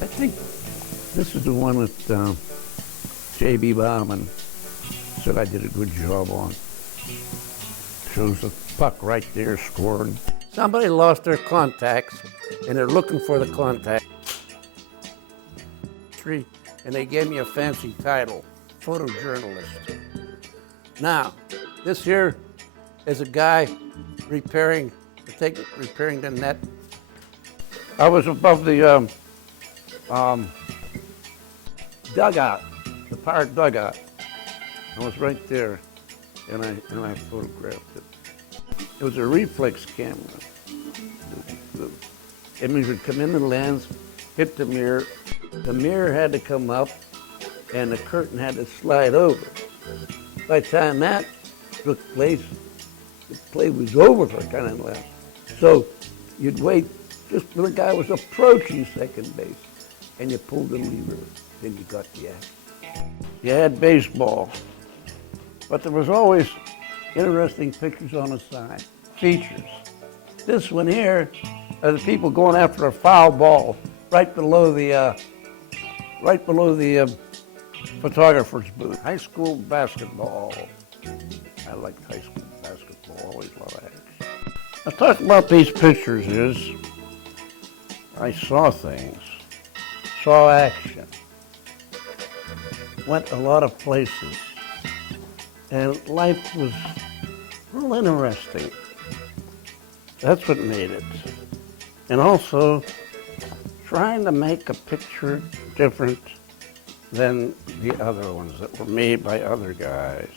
I think this is the one that J.B. Bauman said I did a good job on. Shows the puck right there scoring. Somebody lost their contacts and they're looking for the contact. And they gave me a fancy title, Photojournalist. Now, this here is a guy repairing the net. I was above the dugout, the park dugout. I was right there, and I photographed it. It was a reflex camera. The image would come in the lens, hit the mirror. The mirror had to come up, and the curtain had to slide over. By the time that took place, the play was over for kind of less. So you'd wait just when the guy was approaching second base, and you pulled the lever, then you got the action. You had baseball, but there was always interesting pictures on the side, features. This one here are the people going after a foul ball right below the photographer's booth. High school basketball. I liked high school basketball, always loved action. I talk about these pictures is I saw things, saw action, went a lot of places, and life was real interesting. That's what made it. And also trying to make a picture different than the other ones that were made by other guys.